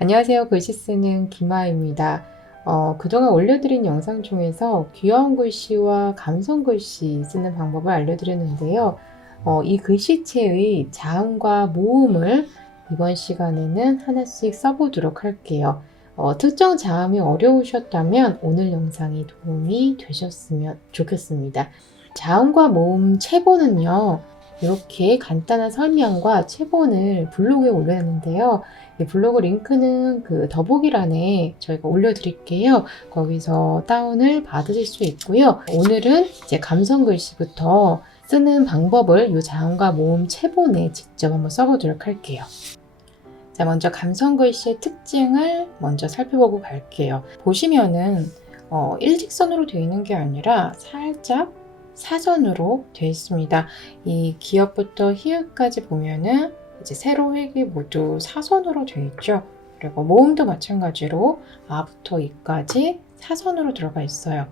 안녕하세요. 글씨 쓰는 김아입니다. 그동안 올려드린 영상 중에서 귀여운 글씨와 감성 글씨 쓰는 방법을 알려드렸는데요. 이 글씨체의 자음과 모음을 이번 시간에는 하나씩 써보도록 할게요. 특정 자음이 어려우셨다면 오늘 영상이 도움이 되셨으면 좋겠습니다. 자음과 모음 체본은요, 이렇게 간단한 설명과 체본을 블로그에 올렸는데요. 이 블로그 링크는 그 더보기란에 저희가 올려드릴게요. 거기서 다운을 받으실 수 있고요. 오늘은 이제 감성 글씨부터 쓰는 방법을 이 자음과 모음 체본에 직접 한번 써보도록 할게요. 자, 먼저 감성 글씨의 특징을 먼저 살펴보고 갈게요. 보시면은 일직선으로 되어 있는 게 아니라 살짝 사선으로 되어 있습니다. 이 기역부터 히읗까지 보면은 이제 세로 획이 모두 사선으로 되어 있죠. 그리고 모음도 마찬가지로 아부터 이까지 사선으로 들어가 있어요.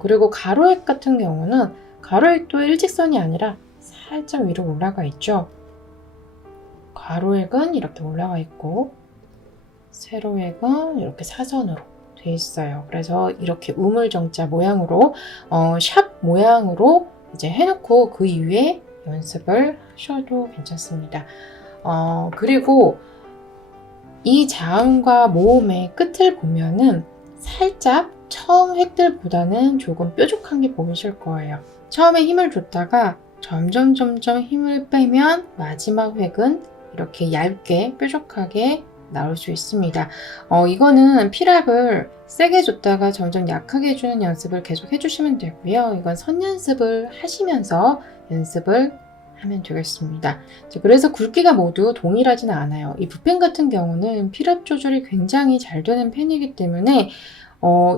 그리고 가로획 같은 경우는 가로획도 일직선이 아니라 살짝 위로 올라가 있죠. 가로획은 이렇게 올라가 있고 세로획은 이렇게 사선으로 돼 있어요. 그래서 이렇게 우물정자 모양으로 샵 모양으로 이제 해놓고 그 이후에 연습을 하셔도 괜찮습니다. 그리고 이 자음과 모음의 끝을 보면은 살짝 처음 획들보다는 조금 뾰족한 게 보이실 거예요. 처음에 힘을 줬다가 점점 힘을 빼면 마지막 획은 이렇게 얇게 뾰족하게 나올 수 있습니다. 이거는 필압을 세게 줬다가 점점 약하게 해주는 연습을 계속 해주시면 되고요. 이건 선 연습을 하시면서 연습을 하면 되겠습니다. 그래서 굵기가 모두 동일하지는 않아요. 이 붓펜 같은 경우는 필압 조절이 굉장히 잘 되는 펜이기 때문에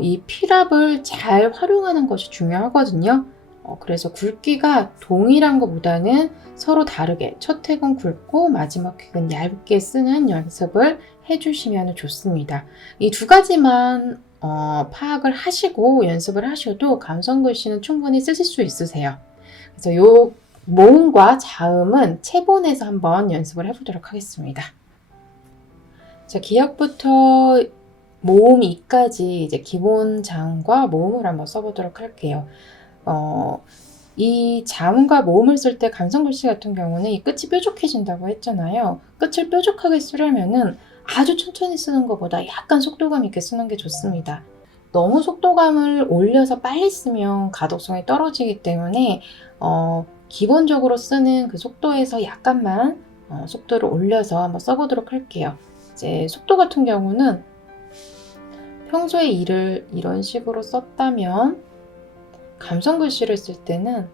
이 필압을 잘 활용하는 것이 중요하거든요. 그래서 굵기가 동일한 것보다는 서로 다르게 첫 획은 굵고 마지막 획은 얇게 쓰는 연습을 해주시면 좋습니다. 이 두 가지만 파악을 하시고 연습을 하셔도 감성 글씨는 충분히 쓰실 수 있으세요. 그래서 요 모음과 자음은 체본에서 한번 연습을 해보도록 하겠습니다. 자, 기역부터 모음 이까지 이제 기본 자음과 모음을 한번 써보도록 할게요. 이 자음과 모음을 쓸 때 감성 글씨 같은 경우는 이 끝이 뾰족해진다고 했잖아요. 끝을 뾰족하게 쓰려면은 아주 천천히 쓰는 것보다 약간 속도감 있게 쓰는 게 좋습니다. 너무 속도감을 올려서 빨리 쓰면 가독성이 떨어지기 때문에 기본적으로 쓰는 그 속도에서 약간만 속도를 올려서 한번 써보도록 할게요. 이제 속도 같은 경우는 평소에 이를 이런 식으로 썼다면 감성 글씨를 쓸 때는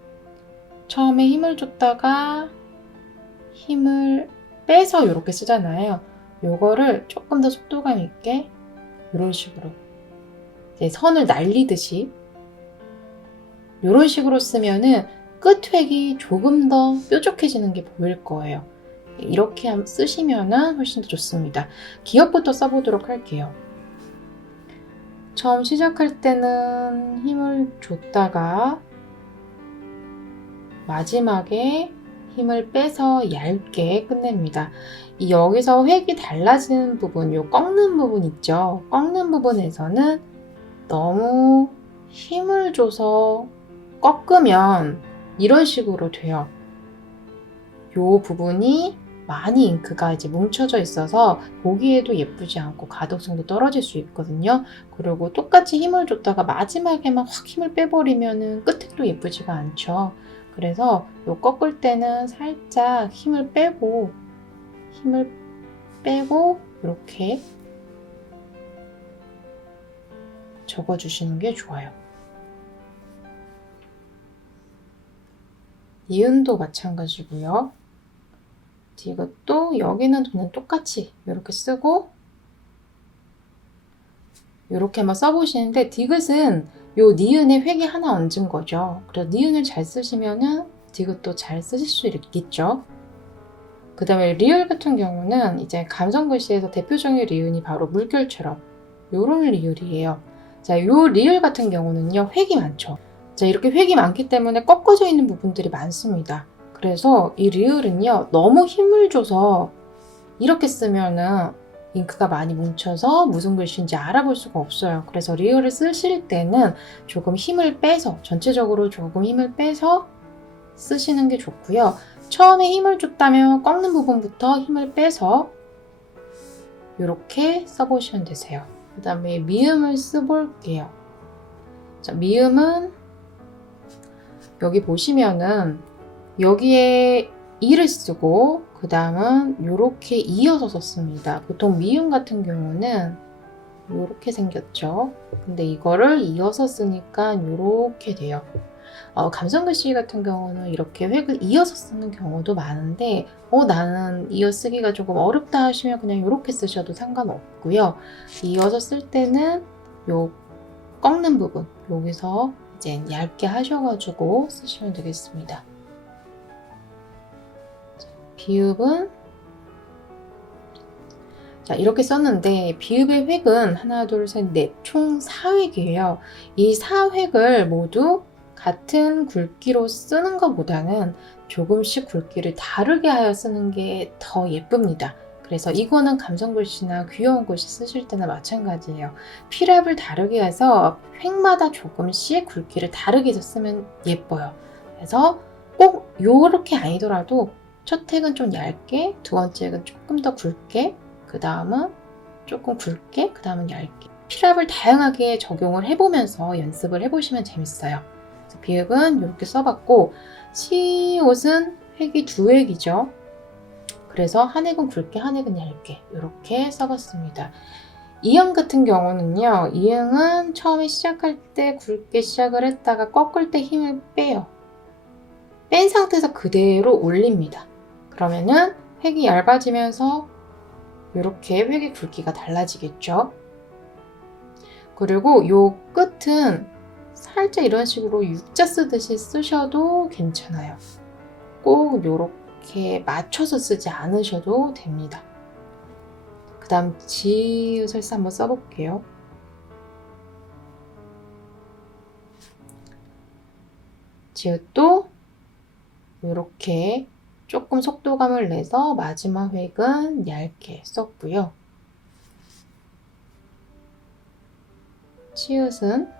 처음에 힘을 줬다가 힘을 빼서 이렇게 쓰잖아요. 요거를 조금 더 속도감 있게 이런 식으로 이제 선을 날리듯이 이런 식으로 쓰면은 끝획이 조금 더 뾰족해지는 게 보일 거예요. 이렇게 쓰시면은 훨씬 더 좋습니다. 기역부터 써보도록 할게요. 처음 시작할 때는 힘을 줬다가 마지막에 힘을 빼서 얇게 끝냅니다. 여기서 획이 달라지는 부분, 요 꺾는 부분 있죠? 꺾는 부분에서는 너무 힘을 줘서 꺾으면 이런 식으로 돼요. 요 부분이 많이 잉크가 이제 뭉쳐져 있어서 보기에도 예쁘지 않고 가독성도 떨어질 수 있거든요. 그리고 똑같이 힘을 줬다가 마지막에만 확 힘을 빼버리면은 끝색도 예쁘지가 않죠. 그래서 요 꺾을 때는 살짝 힘을 빼고 이렇게 접어주시는 게 좋아요. 니은도 마찬가지고요. 이것도 여기는 저는 똑같이 이렇게 쓰고 이렇게 한번 써보시는데 디귿은 요 니은에 획이 하나 얹은 거죠. 그래서 니은을 잘 쓰시면은 디귿도 잘 쓰실 수 있겠죠. 그 다음에 리을 같은 경우는 이제 감성 글씨에서 대표적인 리을이 바로 물결처럼 요런 리을이에요. 자, 요 리을 같은 경우는요 획이 많죠. 자, 이렇게 획이 많기 때문에 꺾어져 있는 부분들이 많습니다. 그래서 이 리을은요 너무 힘을 줘서 이렇게 쓰면은 잉크가 많이 뭉쳐서 무슨 글씨인지 알아볼 수가 없어요. 그래서 리을을 쓰실 때는 조금 힘을 빼서, 전체적으로 조금 힘을 빼서 쓰시는 게 좋고요. 처음에 힘을 줬다면 꺾는 부분부터 힘을 빼서 이렇게 써보시면 되세요. 그 다음에 미음을 써볼게요. 자, 미음은 여기 보시면은 여기에 이를 쓰고 그 다음은 이렇게 이어서 썼습니다. 보통 미음 같은 경우는 이렇게 생겼죠. 근데 이거를 이어서 쓰니까 이렇게 돼요. 감성글씨 같은 경우는 이렇게 획을 이어서 쓰는 경우도 많은데 나는 이어쓰기가 조금 어렵다 하시면 그냥 이렇게 쓰셔도 상관없고요. 이어서 쓸 때는 요 꺾는 부분 여기서 이제 얇게 하셔가지고 쓰시면 되겠습니다. 비읍은 자, 이렇게 썼는데 비읍의 획은 하나, 둘, 셋, 넷, 총 4획이에요. 이 4획을 모두 같은 굵기로 쓰는 것보다는 조금씩 굵기를 다르게 하여 쓰는 게 더 예쁩니다. 그래서 이거는 감성글씨나 귀여운 글씨 쓰실 때나 마찬가지예요. 필압을 다르게 해서 획마다 조금씩 굵기를 다르게 해서 쓰면 예뻐요. 그래서 꼭 요렇게 아니더라도 첫 획은 좀 얇게, 두 번째 획은 조금 더 굵게, 그 다음은 조금 굵게, 그 다음은 얇게. 필압을 다양하게 적용을 해보면서 연습을 해보시면 재밌어요. 비읍은 이렇게 써봤고, 시옷은 획이 두 획이죠. 그래서 한 획은 굵게, 한 획은 얇게 이렇게 써봤습니다. 이응 같은 경우는요. 이응은 처음에 시작할 때 굵게 시작을 했다가 꺾을 때 힘을 빼요. 뺀 상태에서 그대로 올립니다. 그러면은 획이 얇아지면서 이렇게 획의 굵기가 달라지겠죠. 그리고 요 끝은 살짝 이런 식으로 U자 쓰듯이 쓰셔도 괜찮아요. 꼭 이렇게 맞춰서 쓰지 않으셔도 됩니다. 그 다음 지읒을 한번 써볼게요. 지읒도 이렇게 조금 속도감을 내서 마지막 획은 얇게 썼고요. 치읓은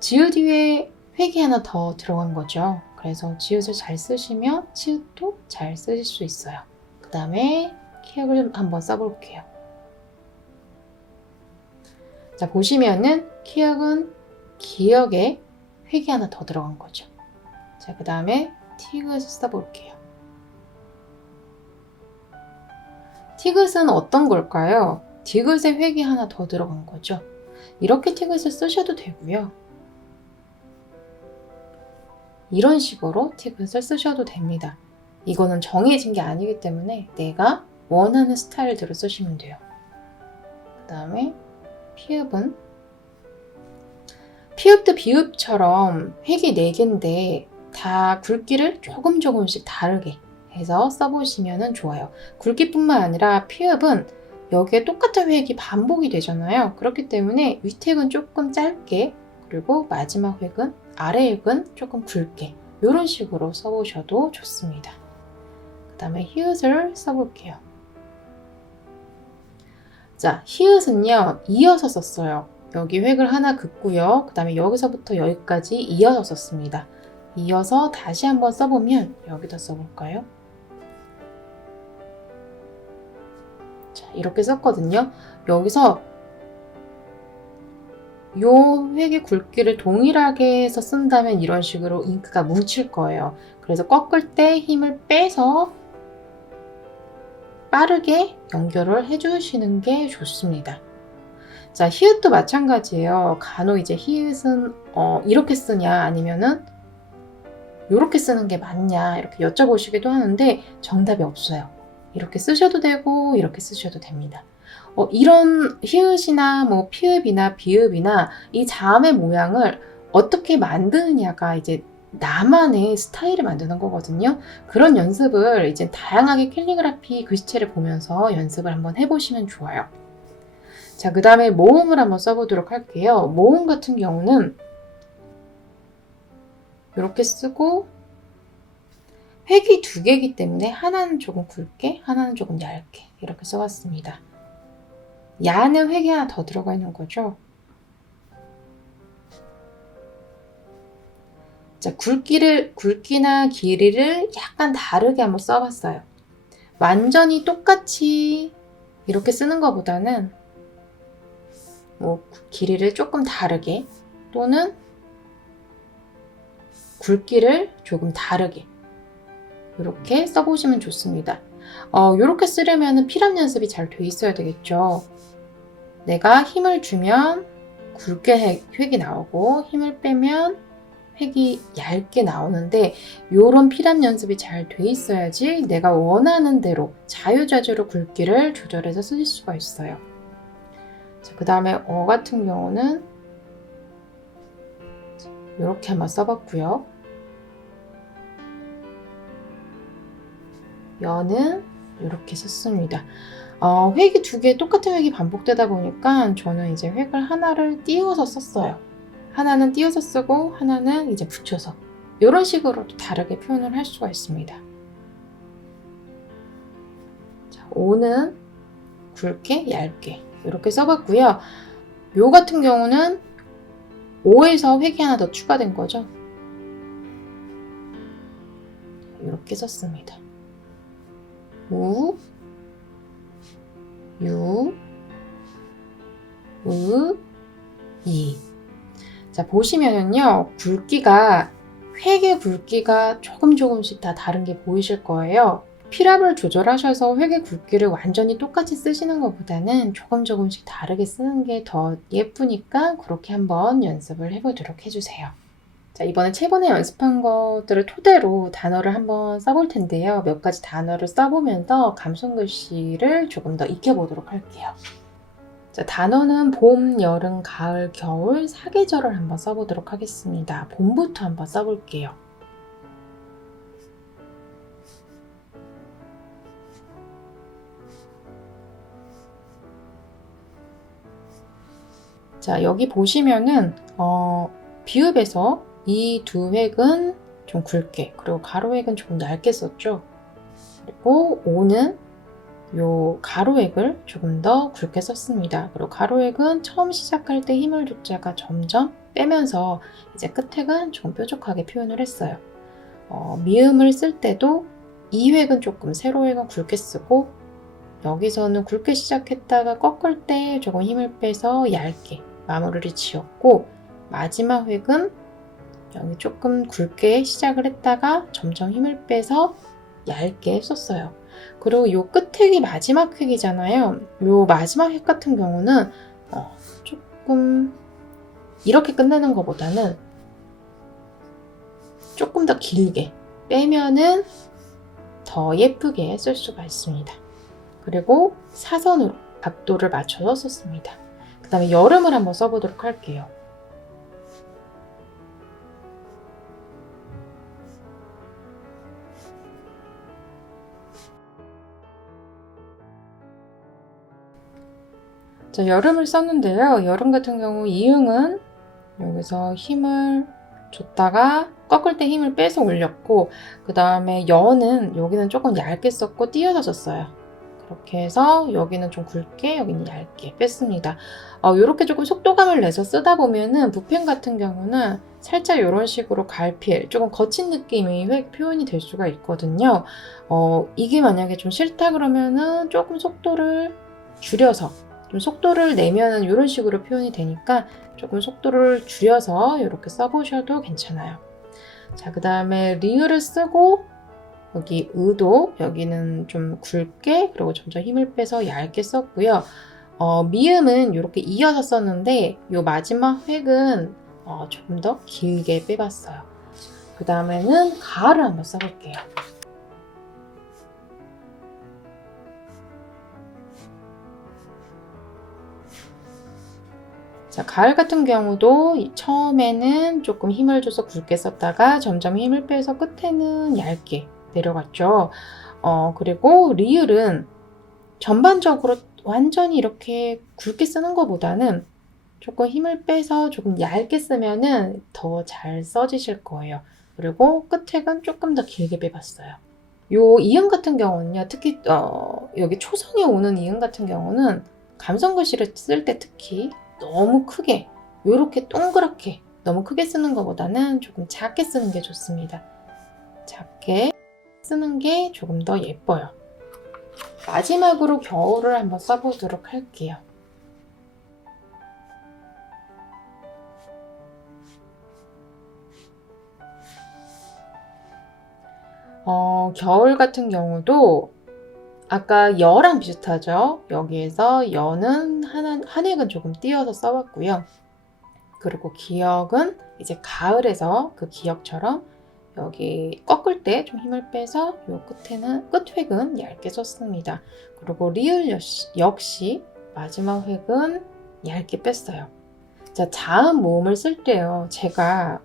지읒 뒤에 획이 하나 더 들어간 거죠. 그래서 지읒을 잘 쓰시면 치읒도 잘 쓰실 수 있어요. 그 다음에 키읔을 한번 써볼게요. 자, 보시면은 키읔은 기역에 획이 하나 더 들어간 거죠. 자, 그 다음에 티귿을 써볼게요. 티귿은 어떤 걸까요? 디귿에 획이 하나 더 들어간 거죠. 이렇게 티귿을 쓰셔도 되고요. 이런 식으로 티귿을 쓰셔도 됩니다. 이거는 정해진 게 아니기 때문에 내가 원하는 스타일대로 쓰시면 돼요. 그 다음에 피읍은 피읍도 비읍처럼 획이 4개인데 다 굵기를 조금씩 다르게 해서 써보시면 좋아요. 굵기뿐만 아니라 피읍은 여기에 똑같은 획이 반복이 되잖아요. 그렇기 때문에 윗획은 조금 짧게, 그리고 마지막 획은, 아래 획은 조금 굵게 이런 식으로 써보셔도 좋습니다. 그 다음에 히읗을 써볼게요. 자, 히읗은요 이어서 썼어요. 여기 획을 하나 긋고요. 그 다음에 여기서부터 여기까지 이어서 썼습니다. 이어서 다시 한번 써보면 여기다 써볼까요? 자, 이렇게 썼거든요. 여기서 요 획의 굵기를 동일하게 해서 쓴다면 이런 식으로 잉크가 뭉칠 거예요. 그래서 꺾을 때 힘을 빼서 빠르게 연결을 해주시는 게 좋습니다. 자, 히읗도 마찬가지예요. 간혹 이제 히읗은 이렇게 쓰냐 아니면은 이렇게 쓰는 게 맞냐 이렇게 여쭤보시기도 하는데 정답이 없어요. 이렇게 쓰셔도 되고 이렇게 쓰셔도 됩니다. 이런 히읗이나 뭐 피읍이나 비읍이나 이 자음의 모양을 어떻게 만드느냐가 이제 나만의 스타일을 만드는 거거든요. 그런 연습을 이제 다양하게 캘리그라피 글씨체를 보면서 연습을 한번 해보시면 좋아요. 자, 그 다음에 모음을 한번 써보도록 할게요. 모음 같은 경우는 이렇게 쓰고 획이 두 개이기 때문에 하나는 조금 굵게, 하나는 조금 얇게 이렇게 써봤습니다. 야는 획이 하나 더 들어가 있는 거죠. 자, 굵기나 길이를 약간 다르게 한번 써봤어요. 완전히 똑같이 이렇게 쓰는 것보다는 뭐 길이를 조금 다르게 또는 굵기를 조금 다르게 이렇게 써보시면 좋습니다. 이렇게 쓰려면 필압 연습이 잘 돼 있어야 되겠죠. 내가 힘을 주면 굵게 획이 나오고 힘을 빼면 획이 얇게 나오는데 이런 필압 연습이 잘 돼 있어야지 내가 원하는 대로 자유자재로 굵기를 조절해서 쓸 수가 있어요. 그 다음에 같은 경우는 이렇게 한번 써봤고요. 여는 이렇게 썼습니다. 획이 두 개 똑같은 획이 반복되다 보니까 저는 이제 획을 하나를 띄워서 썼어요. 하나는 띄워서 쓰고 하나는 이제 붙여서 이런 식으로 다르게 표현을 할 수가 있습니다. 자, O는 굵게 얇게 이렇게 써봤고요. 요 같은 경우는 O에서 획이 하나 더 추가된 거죠. 이렇게 썼습니다. 우, 유, 으, 이. 자, 보시면은요, 획의 굵기가 조금씩 다 다른 게 보이실 거예요. 필압을 조절하셔서 획의 굵기를 완전히 똑같이 쓰시는 것보다는 조금씩 다르게 쓰는 게 더 예쁘니까 그렇게 한번 연습을 해보도록 해주세요. 자, 이번에 최근에 연습한 것들을 토대로 단어를 한번 써볼 텐데요. 몇 가지 단어를 써보면서 감성글씨를 조금 더 익혀보도록 할게요. 자, 단어는 봄, 여름, 가을, 겨울, 사계절을 한번 써보도록 하겠습니다. 봄부터 한번 써볼게요. 자, 여기 보시면은 비읍에서 이 두 획은 좀 굵게, 그리고 가로획은 조금 얇게 썼죠. 그리고 O는 요 가로획을 조금 더 굵게 썼습니다. 그리고 가로획은 처음 시작할 때 힘을 줬다가 점점 빼면서 이제 끝획은 좀 뾰족하게 표현을 했어요. 미음을 쓸 때도 이 획은 조금 세로획은 굵게 쓰고 여기서는 굵게 시작했다가 꺾을 때 조금 힘을 빼서 얇게 마무리를 지었고 마지막 획은 여기 조금 굵게 시작을 했다가 점점 힘을 빼서 얇게 썼어요. 그리고 요 끝획이 마지막 획이잖아요. 요 마지막 획 같은 경우는 조금 이렇게 끝내는 것보다는 조금 더 길게 빼면은 더 예쁘게 쓸 수가 있습니다. 그리고 사선으로 각도를 맞춰서 썼습니다. 그 다음에 여름을 한번 써보도록 할게요. 자, 여름을 썼는데요. 여름 같은 경우 이응은 여기서 힘을 줬다가 꺾을 때 힘을 빼서 올렸고 그 다음에 여는 여기는 조금 얇게 썼고 띄어서 썼어요. 그렇게 해서 여기는 좀 굵게 여기는 얇게 뺐습니다. 이렇게 조금 속도감을 내서 쓰다 보면은 붓펜 같은 경우는 살짝 이런 식으로 갈필 조금 거친 느낌이 표현이 될 수가 있거든요. 이게 만약에 좀 싫다 그러면은 조금 속도를 줄여서 좀 속도를 내면은 이런 식으로 표현이 되니까 조금 속도를 줄여서 이렇게 써보셔도 괜찮아요. 자, 그 다음에 리을을 쓰고 여기 의도 여기는 좀 굵게 그리고 점점 힘을 빼서 얇게 썼고요. 미음은 이렇게 이어서 썼는데 이 마지막 획은 조금 더 길게 빼봤어요. 그 다음에는 가을을 한번 써볼게요. 자, 가을 같은 경우도 처음에는 조금 힘을 줘서 굵게 썼다가 점점 힘을 빼서 끝에는 얇게 내려갔죠. 그리고 리을은 전반적으로 완전히 이렇게 굵게 쓰는 것보다는 조금 힘을 빼서 조금 얇게 쓰면은 더 잘 써지실 거예요. 그리고 끝획은 조금 더 길게 빼봤어요. 요 이응 같은 경우는요, 특히 여기 초성에 오는 이응 같은 경우는 감성 글씨를 쓸 때 특히 너무 크게, 요렇게 동그랗게 너무 크게 쓰는 것보다는 조금 작게 쓰는 게 좋습니다. 작게 쓰는 게 조금 더 예뻐요. 마지막으로 겨울을 한번 써보도록 할게요. 겨울 같은 경우도 아까 여랑 비슷하죠? 여기에서 여는 한획은 조금 띄어서 써봤고요. 그리고 기역은 이제 가을에서 그 기역처럼 여기 꺾을 때 좀 힘을 빼서 요 끝에는 끝획은 얇게 썼습니다. 그리고 리을 역시 마지막 획은 얇게 뺐어요. 자, 자음 모음을 쓸 때요. 제가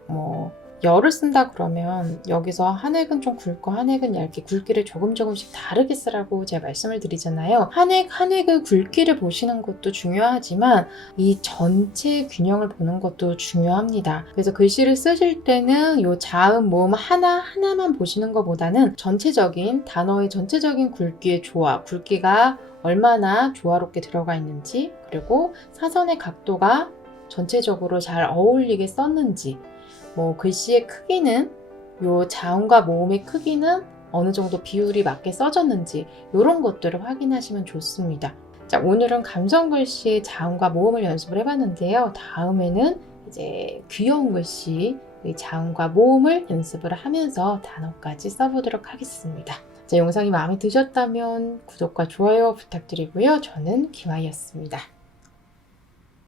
열을 쓴다 그러면 여기서 한 획은 좀 굵고 한 획은 얇게 굵기를 조금씩 다르게 쓰라고 제가 말씀을 드리잖아요. 한 획의 굵기를 보시는 것도 중요하지만 이 전체 균형을 보는 것도 중요합니다. 그래서 글씨를 쓰실 때는 이 자음, 모음 하나만 보시는 것보다는 전체적인 단어의 전체적인 굵기의 조화, 굵기가 얼마나 조화롭게 들어가 있는지, 그리고 사선의 각도가 전체적으로 잘 어울리게 썼는지, 글씨의 크기는 요 자음과 모음의 크기는 어느 정도 비율이 맞게 써졌는지 이런 것들을 확인하시면 좋습니다. 자, 오늘은 감성 글씨의 자음과 모음을 연습을 해봤는데요. 다음에는 이제 귀여운 글씨의 자음과 모음을 연습을 하면서 단어까지 써보도록 하겠습니다. 자, 영상이 마음에 드셨다면 구독과 좋아요 부탁드리고요. 저는 김아이였습니다.